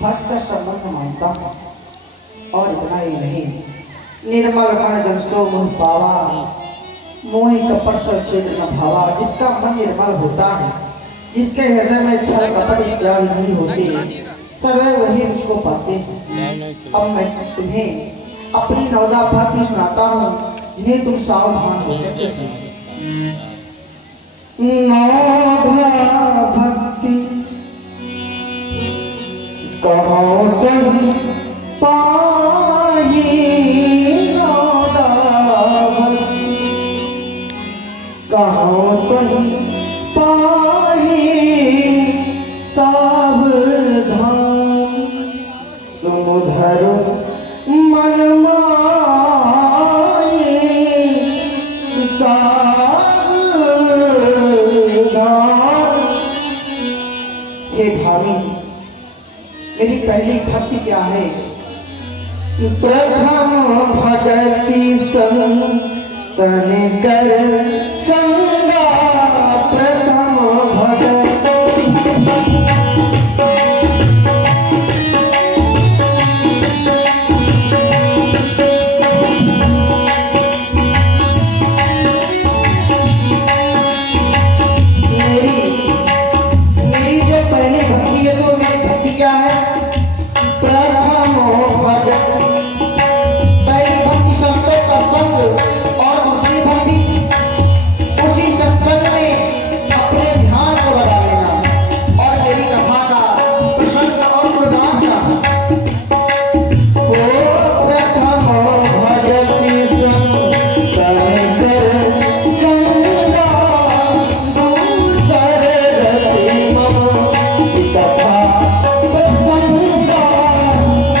भक्त का संबंध मानता हूँ। और इतना ही नहीं, निर्मल मन जन सो मुह पावा, मोहि कपट सब छेद न भावा। जिसका मन निर्मल होता है, जिसके हृदय में छल कपट इत्यादि नहीं होते, सदैव वही मुझको पाते हैं। अब मैं तुम्हें अपनी नवदा भक्ति सुनाता हूँ, जिन्हें तुम सावधान होकर सुनो। नवदा भक्ति कहो तुम पाही, नवदा भक्ति कहो तुम पाही, सावधान सुधरो मन माए, सावधान। हे भावी, मेरी पहली भक्ति क्या है? प्रथम भक्ति संतन कर संगा, प्रथम मेरी जो पहली भक्ति है, तो मेरी भक्ति क्या है? प्रथम भक्ति, पहली भक्ति संतों का संग, और दूसरी भक्ति उसी सत्संग में अपने ध्यान को लगा लेना, और मेरी कथा का प्रसंग और प्रदान का। ओ प्रथम भक्ति संग कर संगा, दूसर रति मम कथा प्रसंगा,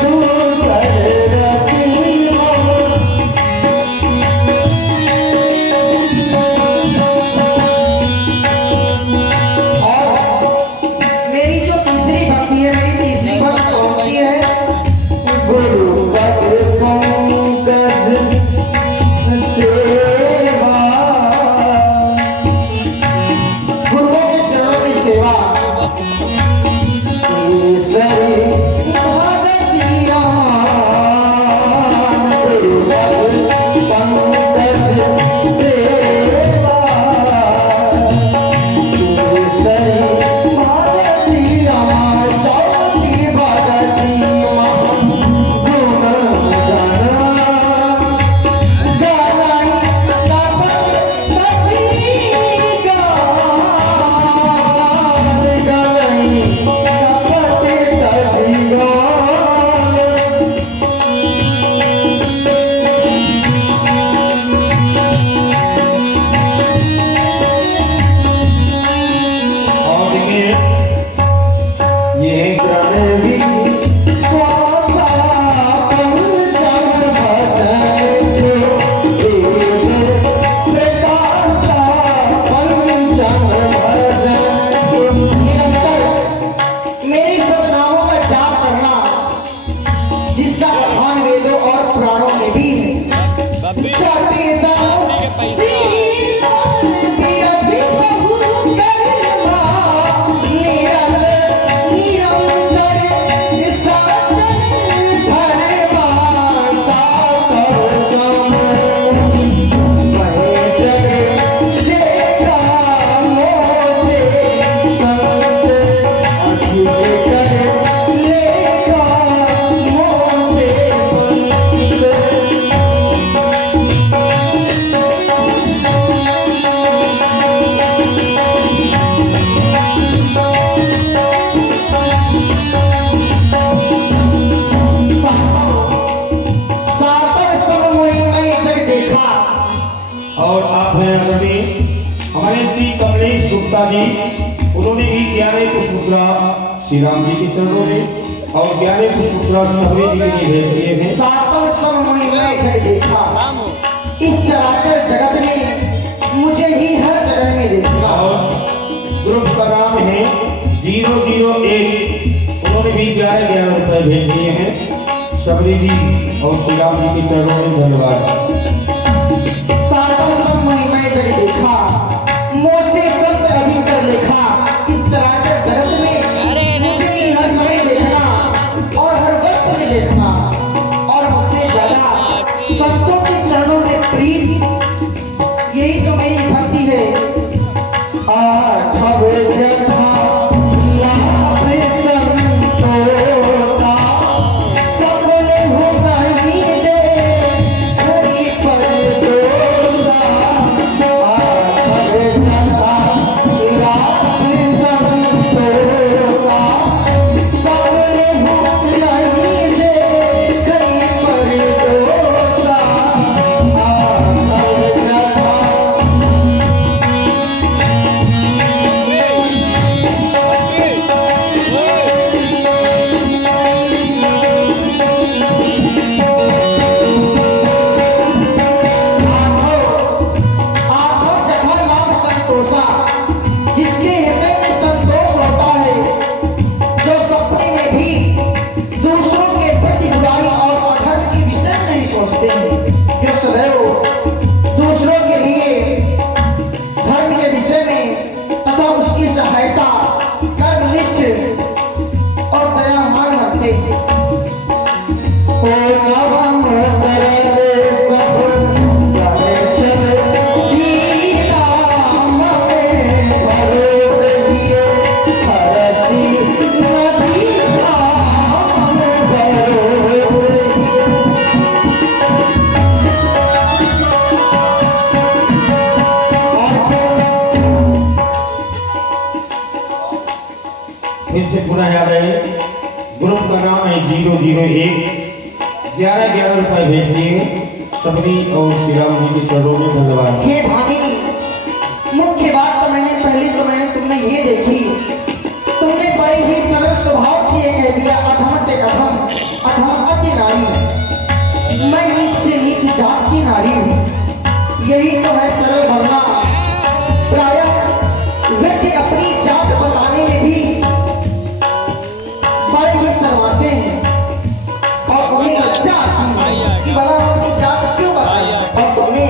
दूसर रति मम। और मेरी जो तीसरी भक्ति है, मेरी तीसरी भक्ति कौन सी है? गुरु पद पंकज सेवा, गुरुओं के चरणों की सेवा। तीसरी भक्तियाँ, गुरु पद पंकज सेवा, तीसरी भक्तियाँ, चौथी भक्तियाँ, गुण गण गाई तपत तजी गान, गाई तपत तजी गान। और देखिए ये रणवी स्वासा पंचम भजन सो, देव प्रकाशा पंचम भजन सो। निरंतर मेरे सब नामों का जाप करना, जिसका प्रधान वेदों और पुराणों में भी है। चटिता सीता विरधि बहु करमा, निरंतर निरंतर साजन धरवा, साकर समृद्धि मैं जगे देखा मोसे, संत अखिल कर लेखा मोसे संत। सापर सब मोहि मैं जग देखा। और आप हैं आदरणीय हमारे श्री कमलेश गुप्ता जी, उन्होंने भी 11 पुष्पमुद्रा श्री राम जी के चरणों में और 11 पुष्पमुद्रा सबरी जी के लिए भेज दिए हैं। सापर सब मोहि मैं जग देखा, इस चराचर जगत में मुझे ही हर जगह में देखा। और ग्रुप का नाम है 001, उन्होंने भी 11 रुपए भेज दिए हैं। सबरी जी और श्री राम जी के चरणों में धन्यवाद। सापर सब मोहि मैं जग देखा, मोसे सब अधिक कर लेखा। इस चराचर जगत में मुझे ही हर समय देखना, कैसे हो हम सरल सब सरल चल गीता हमें भरोसे दिए हरसी नदी हमें भरोसे दिए। फिर से पुनः याद है, ग्रुप का नाम है 001। 11 रुपए भेज दिए सबरी और श्री राम जी के चरणों में धन्यवाद। हे भागिनी, मुख्य बात तो मैंने तुमने ये देखी, तुमने बड़े ही सरल स्वभाव से ये कह दिया अधम ते अधम, अधम अति नारी, मैं नीच से नीच जात की नारी हूँ। यही तो है सरल भरना। प्रायः व्यक्ति अपनी जात बताने में भी बड़े ही शर्माते हैं और उन्हें लज्जा आती है कि भला अपनी जात क्यों बताए, और तुमने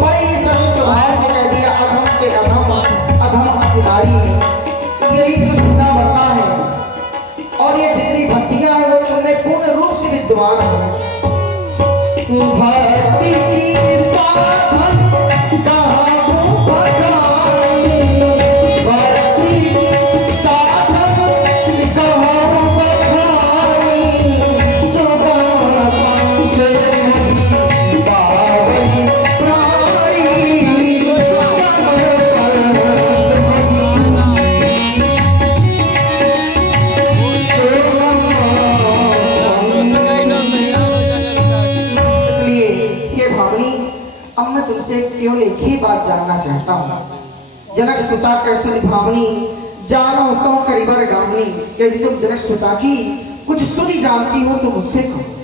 बड़े ही सरल स्वभाव से कह दिया अधम ते अधम, अधम अति नारी। यही तो सुनना बनता है, और ये जितनी भक्तियां हैं वो तुमने पूर्ण रूप से विद्वान हो। भक्ति की साधन कहाँ भगाई, भक्ति की साधन कहाँ भगाई, सुगम पंथ नहीं पावई प्राणी, अब मैं तुमसे केवल एक ही बात जानना चाहता हूँ। जनक सुता कैसे भावनी जानो कौन करीबर गावनी, यदि तुम जनक सुता की कुछ स्तुति जानती हो तो मुझसे कहो।